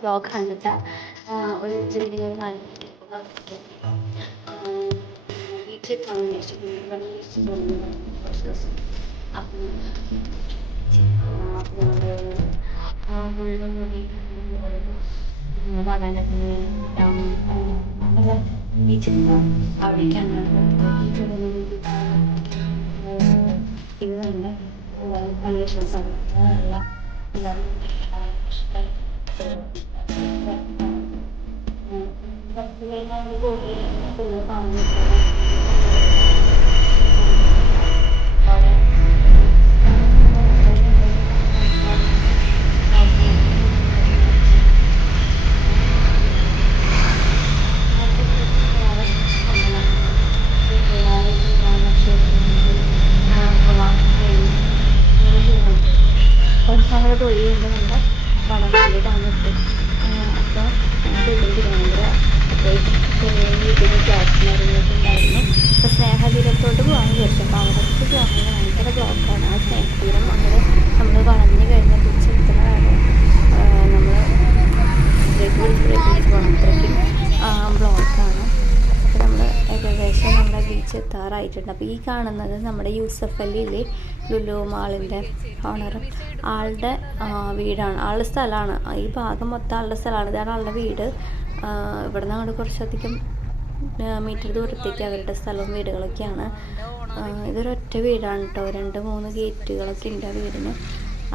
Vlog കണ്ടിട്ട് ഒരു ചെറിയ ബീച്ചിൽ പോകാൻ കുറച്ച് ദിവസം അപ്പം ബീച്ചിൽ അവിടേക്കാണ് ഇത് തന്നെ നല്ല രസമാണ് ഞങ്ങൾ പോയിട്ടുണ്ട് നമ്മുടെ വടംവലി ഡാമെത്തി. അപ്പോൾ ബിൽഡിംഗ് ഭയങ്കര വീട്ടിൽ ക്ലാസ് കാര്യങ്ങളൊക്കെ. അപ്പോൾ സ്നേഹതീരത്തോട്ട് പോകാൻ വിചാരിച്ചു. അപ്പോൾ അവിടേക്ക് പോകാൻ ഭയങ്കര ബ്ലോക്കാണ്. ആ സ്നേഹതീരം നമ്മൾ വളഞ്ഞു കഴിഞ്ഞ തിരിച്ചെത്തുന്ന കാര്യം നമ്മൾ ബ്രേക്ക് പോകണം. അത്രയ്ക്കും ബ്ലോക്കാണ്. അപ്പോൾ നമ്മൾ ഏകദേശം നമ്മുടെ ബീച്ച് എത്താറായിട്ടുണ്ട്. അപ്പോൾ ഈ കാണുന്നത് നമ്മുടെ യൂസഫ് അലിയിലെ ലുലു മാളിൻ്റെ ഓണർ ആളുടെ വീടാണ്, ആളുടെ സ്ഥലമാണ്. ഈ ഭാഗം മൊത്തം ആളുടെ സ്ഥലമാണ്. ഇതാണ് ആളുടെ വീട്. ഇവിടെ നിന്ന് അങ്ങോട്ട് കുറച്ചധികം മീറ്റർ ദൂരത്തേക്ക് അവരുടെ സ്ഥലവും വീടുകളൊക്കെയാണ്. ഇതൊരൊറ്റ വീടാണ് കേട്ടോ. 2-3 ഗേറ്റുകളൊക്കെ ഉണ്ട് ആ വീടിന്.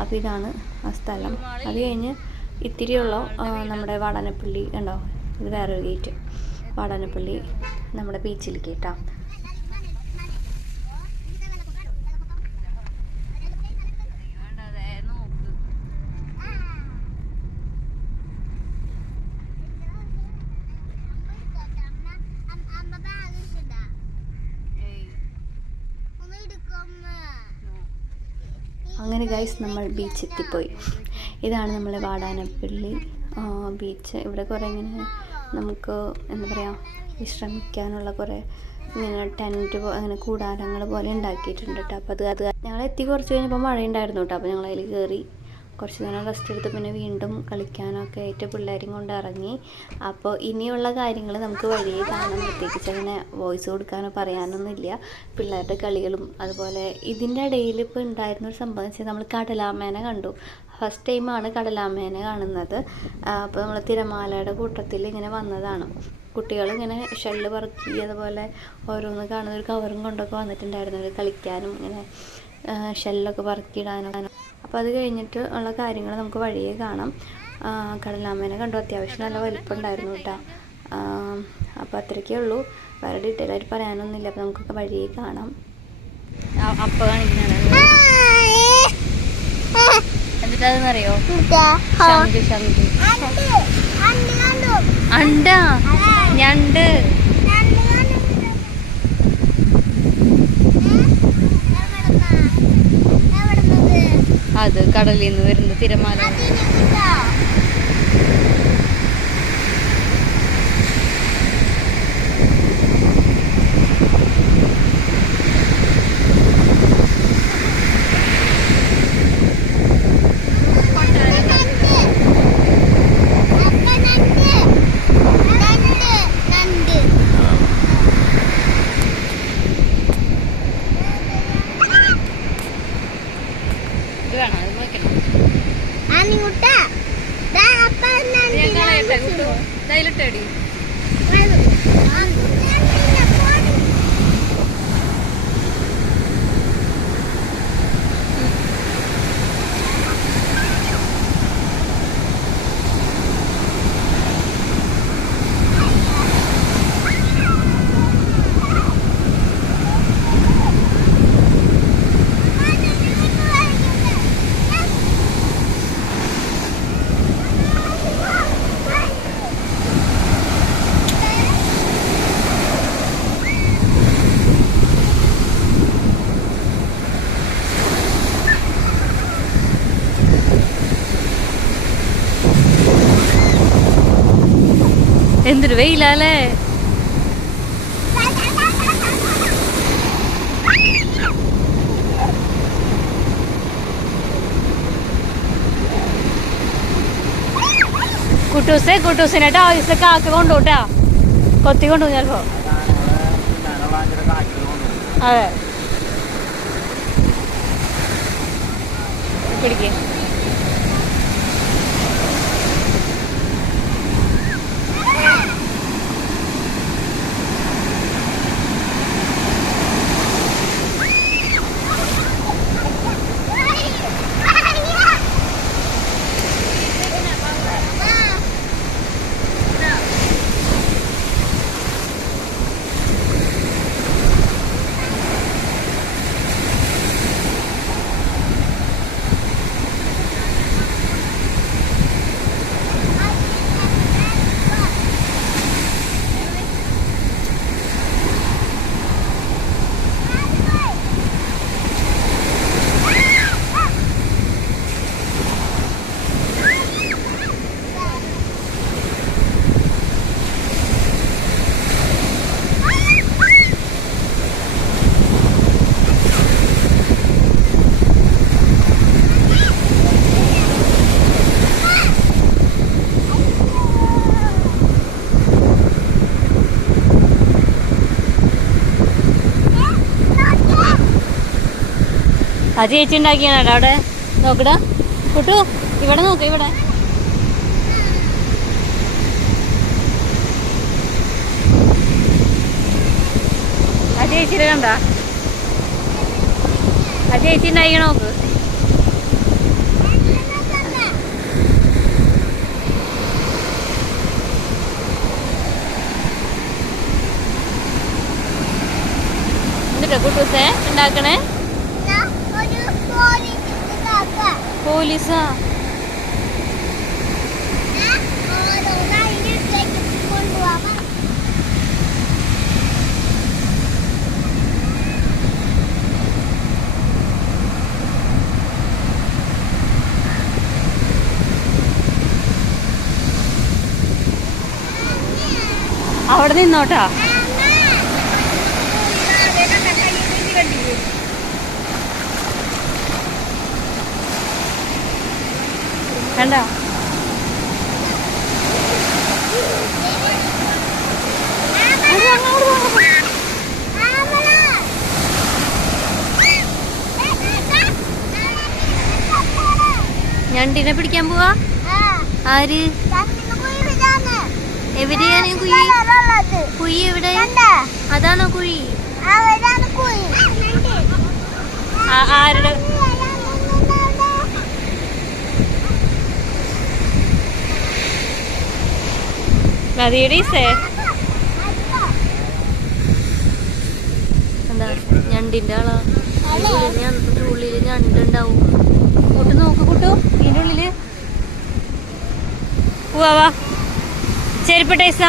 അപ്പോൾ ഇതാണ് ആ സ്ഥലം. അത് കഴിഞ്ഞ് ഇത്തിരിയുള്ള നമ്മുടെ വാടാനപ്പള്ളി ഉണ്ടോ, ഇത് വേറൊരു ഗേറ്റ്. വാടാനപ്പള്ളി നമ്മുടെ ബീച്ചിലേക്ക് കേട്ടോ. അങ്ങനെ ഗൈസ് നമ്മൾ ബീച്ച് എത്തിപ്പോയി. ഇതാണ് നമ്മളെ വാടാനപ്പള്ളി ബീച്ച്. ഇവിടെ കുറേ ഇങ്ങനെ നമുക്ക് എന്താ പറയുക വിശ്രമിക്കാനുള്ള കുറേ ഇങ്ങനെ ടെൻറ്റ് അങ്ങനെ കൂടാരങ്ങൾ പോലെ ഉണ്ടാക്കിയിട്ടുണ്ട് കേട്ടോ. അപ്പോൾ അത് ഞങ്ങൾ എത്തി കുറച്ച് കഴിഞ്ഞപ്പോൾ മഴയുണ്ടായിരുന്നു കേട്ടോ. അപ്പോൾ ഞങ്ങൾ അതിൽ കയറി കുറച്ച് നേരം റെസ്റ്റ് എടുത്ത് പിന്നെ വീണ്ടും കളിക്കാനൊക്കെ ആയിട്ട് പിള്ളേരും കൊണ്ട് ഇറങ്ങി. അപ്പോൾ ഇനിയുള്ള കാര്യങ്ങൾ നമുക്ക് വഴിയെ കാണാൻ, പ്രത്യേകിച്ച് അങ്ങനെ വോയിസ് കൊടുക്കാനോ പറയാനൊന്നുമില്ല. പിള്ളേരുടെ കളികളും അതുപോലെ ഇതിൻ്റെ ഇടയിൽ ഇപ്പോൾ ഉണ്ടായിരുന്നൊരു സംഭവം വെച്ചാൽ നമ്മൾ കടലാമേനെ കണ്ടു. ഫസ്റ്റ് ടൈമാണ് കടലാമേനെ കാണുന്നത്. അപ്പോൾ നമ്മൾ തിരമാലയുടെ കൂട്ടത്തിൽ ഇങ്ങനെ വന്നതാണ്. കുട്ടികൾ ഇങ്ങനെ ഷെല്ല് പറക്കി അതുപോലെ ഓരോന്ന് കാണുന്ന ഒരു കവറും കൊണ്ടൊക്കെ വന്നിട്ടുണ്ടായിരുന്നു അവർ കളിക്കാനും ഇങ്ങനെ ഷെല്ലൊക്കെ പറക്കിയിടാനും. അപ്പോൾ അത് കഴിഞ്ഞിട്ട് ഉള്ള കാര്യങ്ങൾ നമുക്ക് വഴിയെ കാണാം. കടലാമേനെ കണ്ടു. അത്യാവശ്യം നല്ല വലിപ്പമുണ്ടായിരുന്നു കേട്ടോ. അപ്പോൾ അത്രയ്ക്കേ ഉള്ളൂ, വേറെ ഡീറ്റെയിൽ ആയിട്ട് പറയാനൊന്നുമില്ല. അപ്പോൾ നമുക്കൊക്കെ വഴിയെ കാണാം. അപ്പോൾ കാണിക്കുന്നതാണ് എന്നിട്ടതെന്നറിയോ, ശംഖ് ശംഖ് അണ്ട ഞണ്ട്. അത് കടലിൽ നിന്ന് വരുന്ന തിരമാല. ഡൈലട്ടടി എന്തൊരു വെയിലല്ലേ. കുട്ടൂസിനായിട്ട് ആവശ്യത്തെ കാക്ക കൊണ്ടുപോട്ടാ കൊത്തി കൊണ്ടുപോകും ചിലപ്പോ. അതെ പിടിക്കേ. ആ ചേച്ചി ഉണ്ടാക്കിയാണ് അവിടെ നോക്കടാ കുട്ടു. ഇവിടെ നോക്ക്, ഇവിടെ ആ ചേച്ചിയുടെ കണ്ട ആ ചേച്ചി ഉണ്ടാക്കിയ നോക്ക്. എന്നിട്ടോ കുട്ടൂസേ ഉണ്ടാക്കണേ? പോലീസാ? അവിടെ നിന്നോട്ടാ. കണ്ട ഞണ്ടിനെ പിടിക്കാൻ പോവാ. ആര്? എവിടെയാണ് കുഴി? കുഴി എവിടെ? അതാണോ കുഴി? ആരുടെ? നദിയുടെ എന്താ ഞണ്ടിന്റെ ആളാ. ഉള്ളില് ഞണ്ടുണ്ടാവും. കൂട്ട് നോക്ക് കൂട്ടു, ഇതിന്റെ ഉള്ളില്. പോവാ ചെരുപ്പട്ടേസ.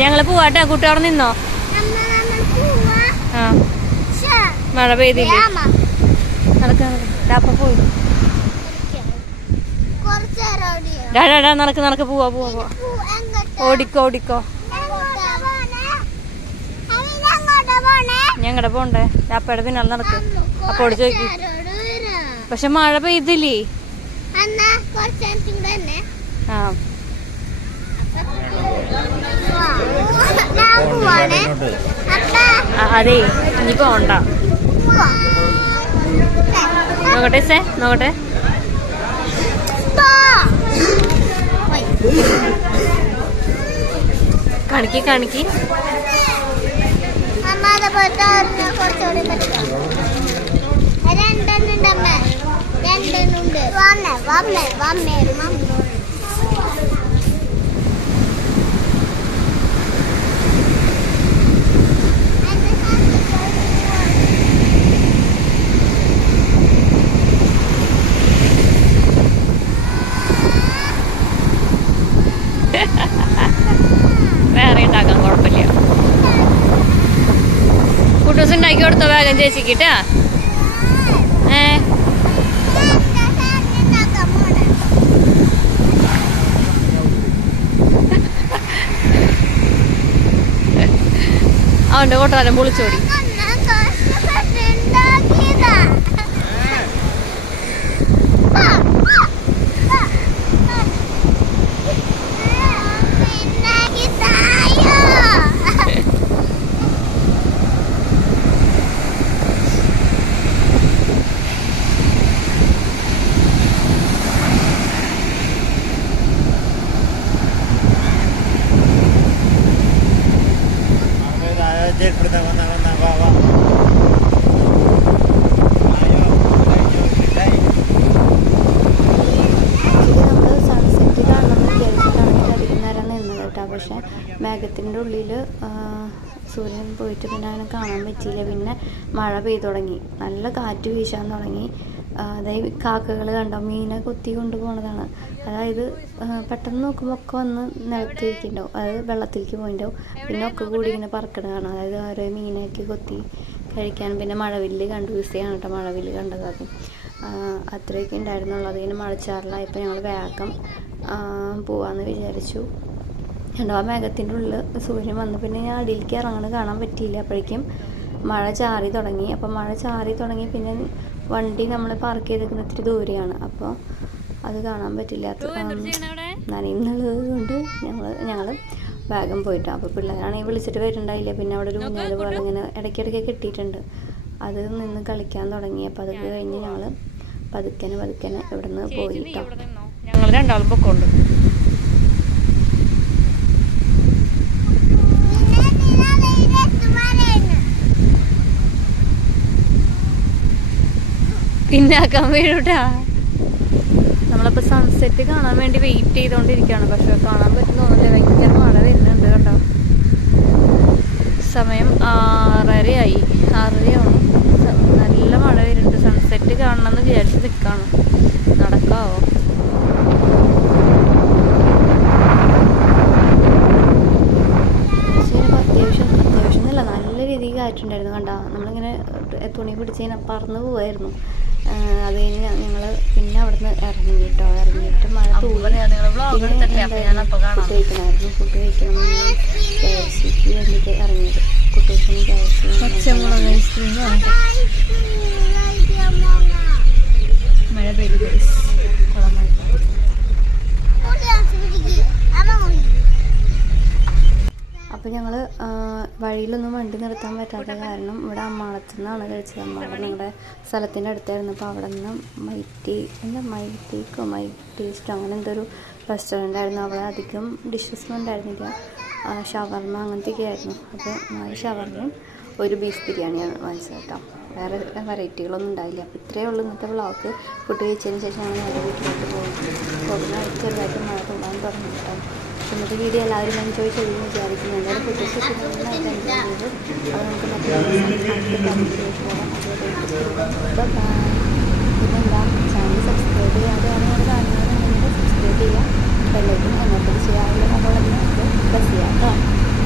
ഞങ്ങള് പോവാട്ടെ. കുട്ടി അവിടെ നിന്നോ. ആ മഴ പെയ്തില്ലേ? നടക്ക പോയി. നടക്ക് പോവാ പോവാ. ഓടിക്കോ ഓടിക്കോ. ഞങ്ങടെ പോണ്ടേ? അപ്പയുടെ പിന്നാലെ നടക്ക്. അപ്പോട് ചോദിക്ക്. പക്ഷെ മഴ പെയ്തില്ലേ? ആ അതെ ഇനി പോണ്ട. നോക്കട്ടെ സേ നോക്കട്ടെ. കാണിക്ക് കാണിക്ക്. വേറെ ഉണ്ടാക്കാൻ കുഴപ്പമില്ല. കുട്ടൂസ് ഉണ്ടാക്കി കൊടുത്തോ വേഗം ചേച്ചിക്കിട്ടാ. അവന്റെ കൊട്ടാരം പൊളിച്ചോടി. അതിൻ്റെ ഉള്ളിൽ സൂര്യൻ പോയിട്ട് പിന്നെ അങ്ങനെ കാണാൻ പറ്റിയില്ല. പിന്നെ മഴ പെയ്തു തുടങ്ങി, നല്ല കാറ്റ് വീശാൻ തുടങ്ങി. അതായത് കാക്കകൾ കണ്ടോ മീനെ കൊത്തി കൊണ്ടുപോകുന്നതാണ്. അതായത് പെട്ടെന്ന് നോക്കുമ്പോൾ ഒക്കെ വന്ന് നിലത്തിരിക്കുന്നുണ്ടാവും, അതായത് വെള്ളത്തിലേക്ക് പോയിട്ടുണ്ടാവും. പിന്നെ ഒക്കെ കൂടി ഇങ്ങനെ പറക്കണതാണ്, അതായത് ഓരോ മീനൊക്കെ കൊത്തി കഴിക്കാൻ. പിന്നെ മഴവില്ല് കണ്ടു, യൂസ് ചെയ്യാൻ കേട്ടോ മഴവില്ല് കണ്ടത്. അതും അത്രയൊക്കെ ഉണ്ടായിരുന്നുള്ളൂ. അതിങ്ങനെ മഴച്ചാറിലായപ്പോൾ ഞങ്ങൾ വേഗം പോവാമെന്ന് വിചാരിച്ചു. ആ മേഘത്തിൻ്റെ ഉള്ളിൽ സൂര്യൻ വന്നു. പിന്നെ ഞാൻ അടിയിലേക്ക് ഇറങ്ങണത് കാണാൻ പറ്റിയില്ല, അപ്പോഴേക്കും മഴ ചാറി തുടങ്ങി. അപ്പോൾ മഴ ചാറി തുടങ്ങി. പിന്നെ വണ്ടി നമ്മൾ പാർക്ക് ചെയ്തിരിക്കുന്ന ഇത്തിരി ദൂരെയാണ്, അപ്പോൾ അത് കാണാൻ പറ്റില്ല. നനയുന്നുള്ളത് കൊണ്ട് ഞങ്ങൾ വേഗം പോയിട്ടാണ്. അപ്പോൾ പിള്ളേരാണെങ്കിൽ വിളിച്ചിട്ട് വരുന്നുണ്ടായില്ല. പിന്നെ അവിടെ ഒരു ഊഞ്ഞാൽ പോലെ ഇങ്ങനെ ഇടയ്ക്കിടയ്ക്ക് കെട്ടിയിട്ടുണ്ട്, അത് നിന്ന് കളിക്കാൻ തുടങ്ങി. അപ്പോൾ അതൊക്കെ കഴിഞ്ഞ് ഞങ്ങൾ പതുക്കനെ ഇവിടെ നിന്ന് പോയിട്ടോ. ഞങ്ങൾ രണ്ടാളും പൊക്കമുണ്ട്. പിന്നാക്കാൻ വീഴൂട്ടാ. നമ്മളപ്പോൾ സൺസെറ്റ് കാണാൻ വേണ്ടി വെയിറ്റ് ചെയ്തുകൊണ്ടിരിക്കുകയാണ്, പക്ഷെ കാണാൻ പറ്റുന്നില്ല. ഭയങ്കര മഴ വരുന്നുണ്ട് കേട്ടോ. സമയം 6:30 നല്ല മഴ വരുന്നുണ്ട്. സൺസെറ്റ് കാണണമെന്ന് വിചാരിച്ച് നിൽക്കുകയാണ്, നടക്കാവോ? അത്യാവശ്യം എന്നല്ല, നല്ല രീതിയിൽ കാറ്റുണ്ടായിരുന്നു കണ്ടോ. നമ്മളിങ്ങനെ തുണി പിടിച്ച് ഇങ്ങനെ പറന്ന് പോവായിരുന്നു. അത് കഴിഞ്ഞ് ഞങ്ങൾ പിന്നെ അവിടെ നിന്ന് ഇറങ്ങി കേട്ടോ. ഇറങ്ങിയിട്ട് മഴ തൂങ്ങി. ഫുഡ് കഴിക്കണമായിരുന്നു. ഫുഡ് കഴിക്കണമെന്ന് KFCക്ക് വേണ്ടിയിട്ട് ഇറങ്ങിയത്. കുട്ടൂസിന് KFC മഴ പെയ്തു. അപ്പോൾ ഞങ്ങൾ വഴിയിലൊന്നും വണ്ടി നിർത്താൻ പറ്റാത്ത കാരണം ഇവിടെ അമ്മാളത്തു നിന്നാണ് കഴിച്ചത്. അമ്മാള ഞങ്ങളുടെ സ്ഥലത്തിൻ്റെ അടുത്തായിരുന്നു. അപ്പോൾ അവിടെ നിന്ന് മൈ ടേസ്റ്റോ അങ്ങനെ എന്തൊരു റെസ്റ്റോറൻ്റ് ആയിരുന്നു. അവിടെ അധികം ഡിഷസ് ഒന്നും ഉണ്ടായിരുന്നില്ല, ഷവർമ അങ്ങനത്തെയൊക്കെ ആയിരുന്നു. അപ്പോൾ 4 ഷവർമയും ഒരു ബീഫ് ബിരിയാണിയാണ് വാങ്ങിച്ചത് കേട്ടോ. വേറെ വെറൈറ്റികളൊന്നും ഉണ്ടായില്ല. അപ്പോൾ ഇത്രയേ ഉള്ളൂ ഇന്നത്തെ വ്ളോഗ്. ഫുഡ് കഴിച്ചതിന് ശേഷം ഞങ്ങൾ നേരെ വീട്ടിലോട്ട് പോകുന്ന ചെറുതായിട്ട് മഴ കൊള്ളാൻ തുടങ്ങി കേട്ടോ. ഇന്നത്തെ വീഡിയോ എല്ലാവരും എൻജോയ് ചെയ്തെന്ന് വിചാരിക്കുന്നു. എന്തായാലും ഫുഡ് സെഷൻ നന്നായിട്ട് എൻജോയ് ചെയ്തു. അപ്പോൾ നമുക്ക് പിന്നെന്താ ചാനൽ സബ്സ്ക്രൈബ് ചെയ്യാതെയാണ് ഞങ്ങൾ കാണുന്നതെന്നുണ്ടെങ്കിൽ സബ്സ്ക്രൈബ് ചെയ്യുക. ബെല്ലൈക്കൺ എന്നോട്ട് ചെയ്യാറുള്ള അപ്പോൾ നമുക്ക് പ്രസ് ചെയ്യാം കേട്ടോ.